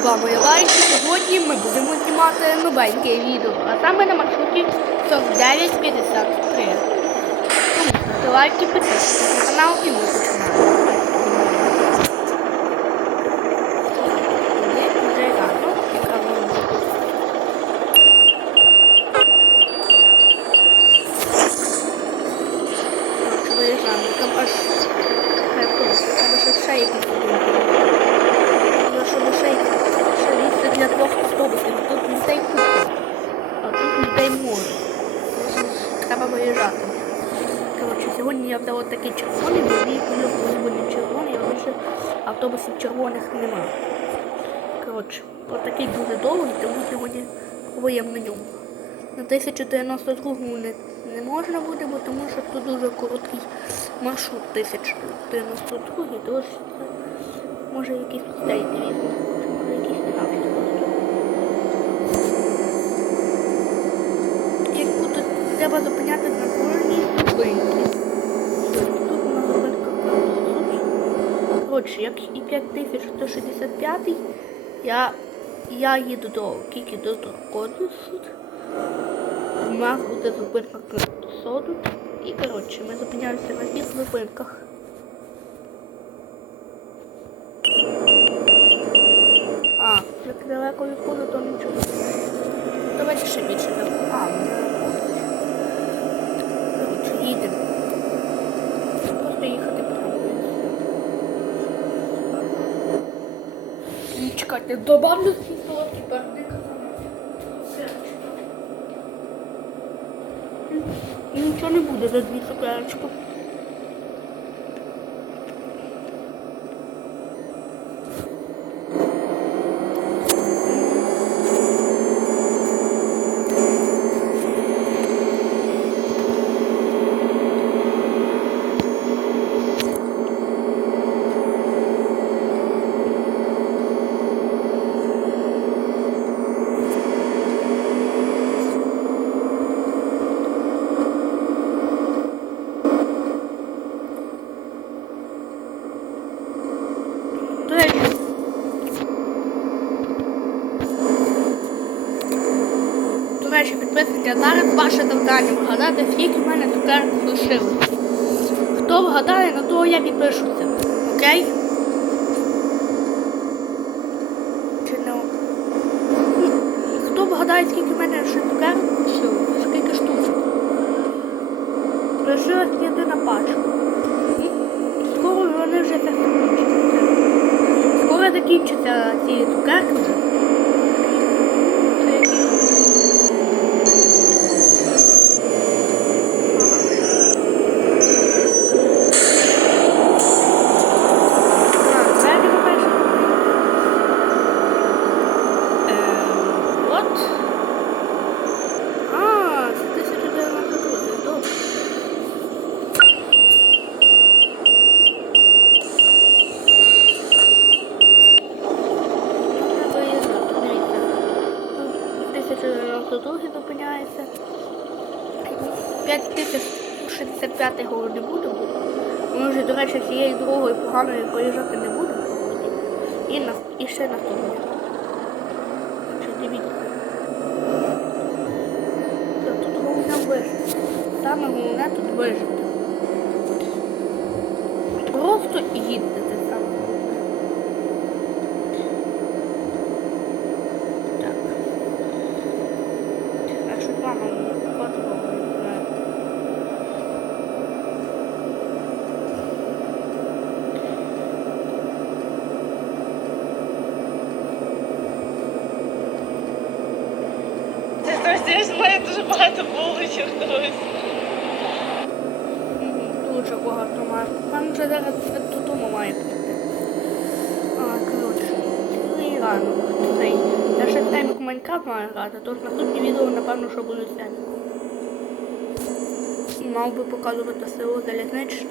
з вами Лайк. Сьогодні ми будемо знімати новеньке відео, а саме на маршруті 4953. Тому ставте лайки, підписуйтесь на канал і ми починаємо. Є вже рано, яка вона буде. Коротше, виїжджаємо. Там аж перепрошую, треба ще ще якісь будинки. Треба, щоб ще якісь- ще місце для двох автобусів. Тут людей купа, а тут людей море. Треба виїжджати. Коротше, сьогодні я взяла такий червоний, бо кольор сьогодні червоний, а більше автобусів червоних немає. Коротше, отакий дуже довгий, тому сьогодні повоємо на ньому. На 1092 не, не можна буде, бо тому що тут дуже короткий маршрут 1092, тож може якийсь цей візьму, може якийсь не знаю, що просто. Як будуть треба зупиняти на кожній зупинці. Тут на зупинках Коротше, як і 5165, я, я їду до Кікі до тут. У нас буде зупинка соду. І коротше, ми зупиняємося на всіх зупинках. А, як далеко від коду, то нічого. Давайте ще більше там. А, ми на Коротше, їдемо. Просто їхати прямо. І чекайте, добавлю не І нічого не буде за дві цукерочки. До речі. До речі, підписники, зараз ваше завдання вгадати, скільки в мене цукерок лишилось. Хто вгадає, на того я підпишуся. Окей? Чи не Хто вгадає, скільки в мене ще цукерок лишилось? Скільки штучок? Лишилась єдина пачка. Скоро вони вже закінчаться. Скоро закінчаться ці цукерки вже. Це які? Так, далі ми перше. Ем, От. А, це 1092, добре. Треба їздити, дивіться. Тут 1092 зупиняється. 5065 його не буде. Ми вже, до речі, цією дорогою поганою проїжджати не будемо. І, на, і ще наступне. Дивіться. Тут головне вижити. Саме головне тут вижити. Просто їдьте це саме. головне. Так. А що мама фото Це здесь в мене дуже багато вуличок. Дуже багато має. Там вже зараз додому має прийти. Коротше. І рано. Цей. Я ще Семік Майнкрафт маю грати, тож наступні відео, напевно, що будуть Семіку. Мав би показувати село Залізничне.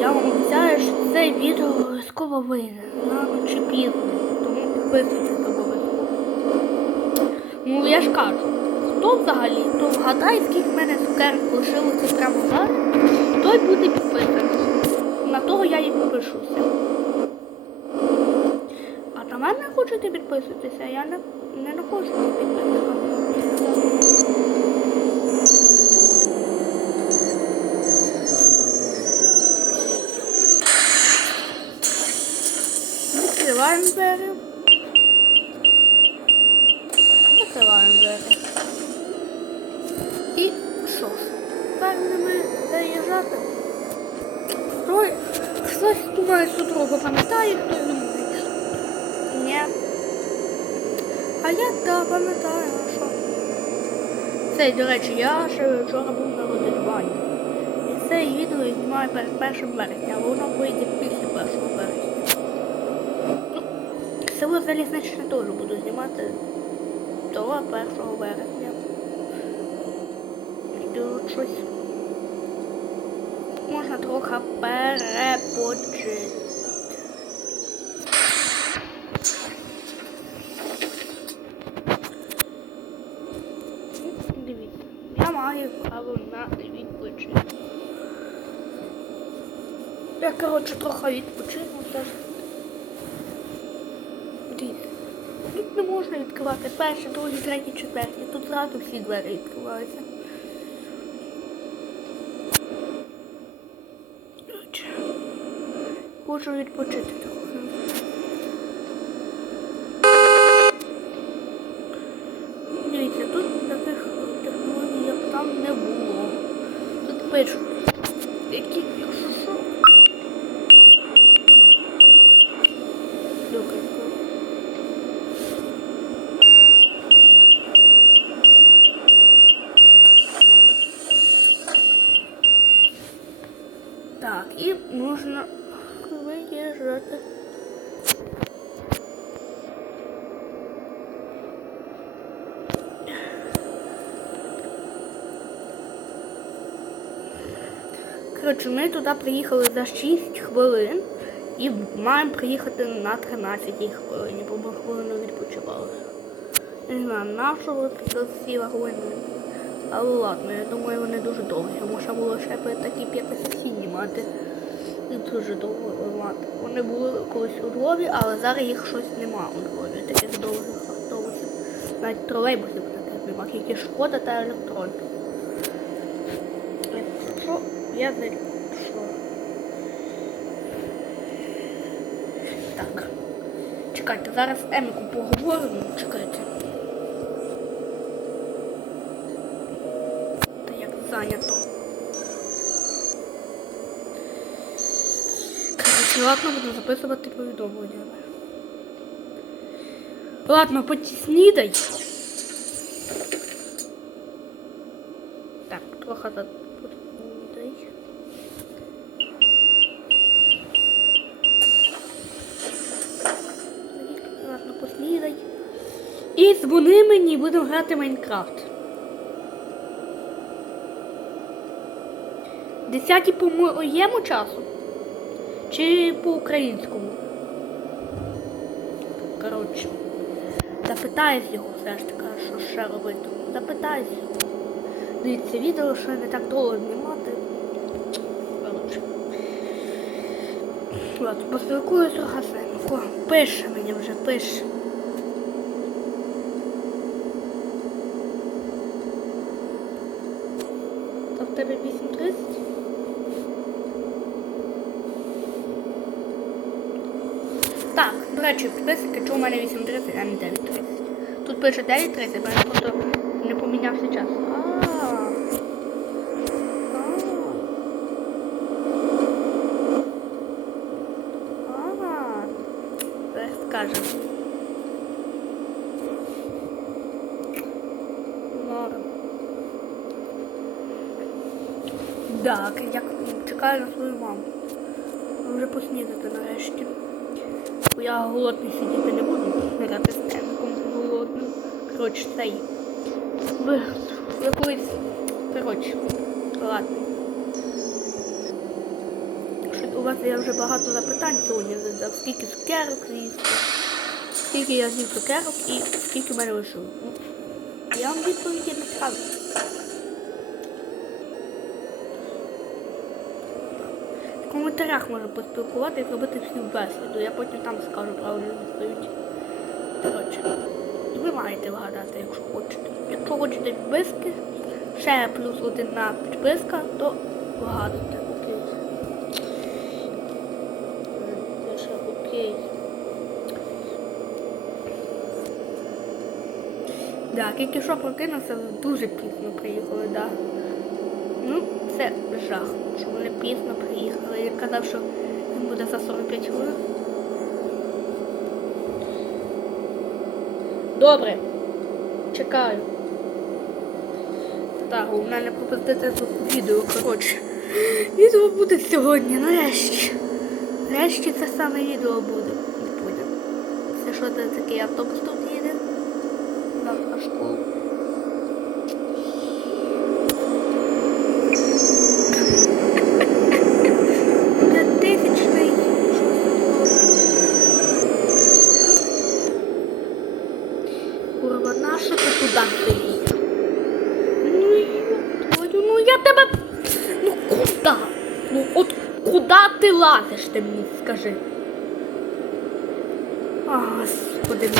Я вам обіцяю, що це відео обов'язково вийде. Рано чи пізно. Тому підписуйтесь обов'язково. Ну я ж кажу, хто взагалі, то вгадає, скільки в мене цукерок лишилося прямо зараз, той буде підписаний. На того я і підпишуся. А там мене хочете підписуватися, я не, не, не хочу підписуватися. Відкриваємо двері. Закриваємо двері. І що ж? Певне ми заїжджати. Ой, хтось думає, що дорогу пам'ятає, хто не може. Ні. А я так пам'ятаю, а що? Це, до речі, я ще вчора був на родинуванні. І це відео я знімаю перед 1 березня, а воно вийде після 1 березня. Ну, Село Залізничне теж буду знімати до 1 березня. Щось можна трохи перепочити. Дивіться, я маю право на відпочинок. Я, коротше, трохи відпочину теж. Тут не можна відкривати перші, другі, треті, четверті. Тут зразу всі двері відкриваються. Коротше, Хочу відпочити трохи. Дивіться, тут таких технологій, як там не було. Тут пишуть, які, що. Так, і можна Коротше, ми туди приїхали за 6 хвилин і маємо приїхати на 13 хвилині, бо ми хвилину відпочивали. Не знаю, нашого всі вагони. Але ладно, я думаю, вони дуже довгі. Можна було ще такі п'ятисті знімати. І дуже довго мати. Вони були колись у Львові, але зараз їх щось нема у Львові, таких довгих автобусів. Навіть тролейбусів таких нема, тільки шкода та електрон. Я що? Так. Чекайте, зараз з Еміку поговоримо. Чекайте. Та як зайнято. Ладно, буду записувати повідомлення. Ладно, потіснідай. Так, трохи за потіснідай. Ладно, поснідай. І дзвони мені, будемо грати Майнкрафт. Десятій по моєму часу? Чи по українському? Коротше. Запитаюсь його все ж таки, що ще робити. Запитаюсь його. Дивіться, відео, що не так довго знімати. Коротше. От, поспілкуюсь у Гасенко. Пише мені вже, пише. В тебе 8.30? Так, до речі, підписники, чому у мене 8.30, а не 9.30. Тут пише 9.30, бо я просто не помінявся час. А. А. А. Зараз скажемо. Норм. Так, я чекаю на свою маму. Вже поснідати нарешті. Бо я голодний сидіти не буду, грати з голодним. Коротше, цей. Ви, ви. Коротше, ладно. У вас є вже багато запитань сьогодні задав. Скільки цукерок з'їсти, скільки я з'їв цукерок і скільки мене. Ну, Я вам відповіді не скажу. В коментарях можна поспілкуватися і зробити всю бесіду. Я потім там скажу правильну відповідь. ви маєте вгадати, якщо хочете. Якщо хочете підписки, ще плюс один на підписка, то вгадуйте. Окей. Ще окей. Да, тільки що прокинувся, дуже пізно приїхали, да. Це жах, що вони пізно приїхали. Я казав, що він буде за 45 хвилин. Добре. Чекаю. Так, у мене пропустити тут відео, коротше. Відео буде сьогодні, нарешті. Нарешті це саме відео буде. Не буде. Це що це такий автобус тут їде? На школу. Ну, ну я тебе. Ну куди? Ну от куди ти лазиш, ти мені скажи? А, господи.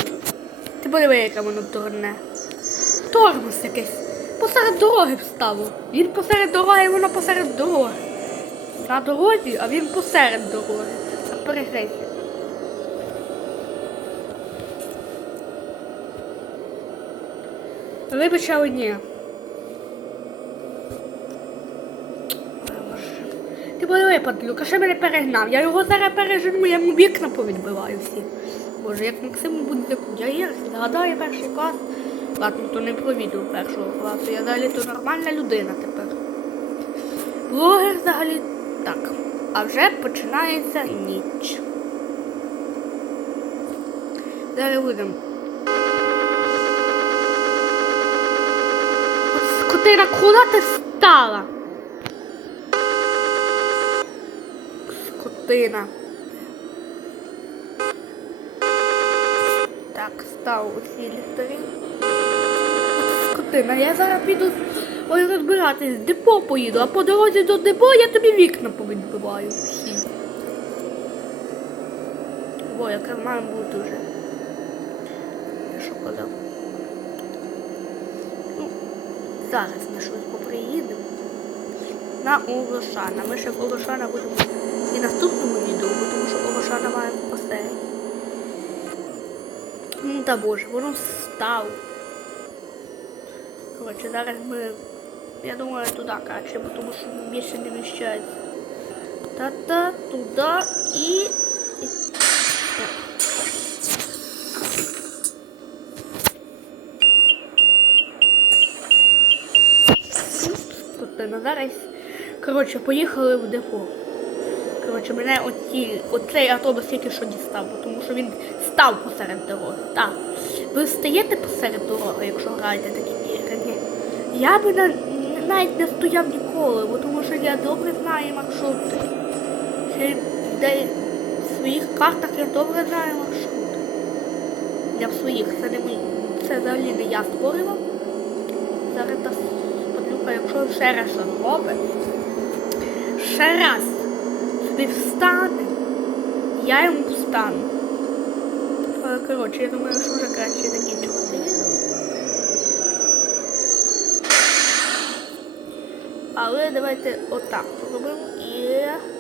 Ти подиви, яке воно дурне. Тормоз якийсь. Посеред дороги вставив. Він посеред дороги, воно посеред дороги. На дорозі, а він посеред дороги. На перехресті. Вибач, але ні. Ти подиви, падлюка, ще мене перегнав. Я його зараз пережену, я йому вікна повідбиваю всі. Боже, як Максиму буде я є, згадаю перший клас. Ладно, то не про першого класу. Я взагалі то нормальна людина тепер. Блогер взагалі так. А вже починається ніч. Зараз будемо. От Скотина, куди ти стала? Скотина. Так, став усі ліхтарі. Скотина, я зараз піду ой, розбиратись, депо поїду, а по дорозі до депо я тобі вікна повідбиваю всі. О, яке має бути вже. Що казав? Ну, зараз ми щось поприїдемо. На Олошана. Ми ще в Олошана будемо і наступному відео, тому що Олошана має посередині. Ну та боже, воно встав. Коротше, зараз ми. Я думаю, туди краще, бо тому що більше не вміщається. Та-та, туди і. На зараз. Коротше, поїхали в депо. Коротше, мене оці, оцей автобус тільки що дістав, тому що він став посеред дороги. Так. Ви стаєте посеред дороги, якщо граєте такі ігри? Я би на, навіть не стояв ніколи, бо тому що я добре знаю маршрути. Ще де в своїх картах я добре знаю маршрути. Я в своїх, це не мої. Це взагалі не я створював. Зараз та якщо ще раз зробить, ще раз сюди встане, я йому встану. Коротше, я думаю, що вже краще закінчувати відео. Але давайте отак зробимо і.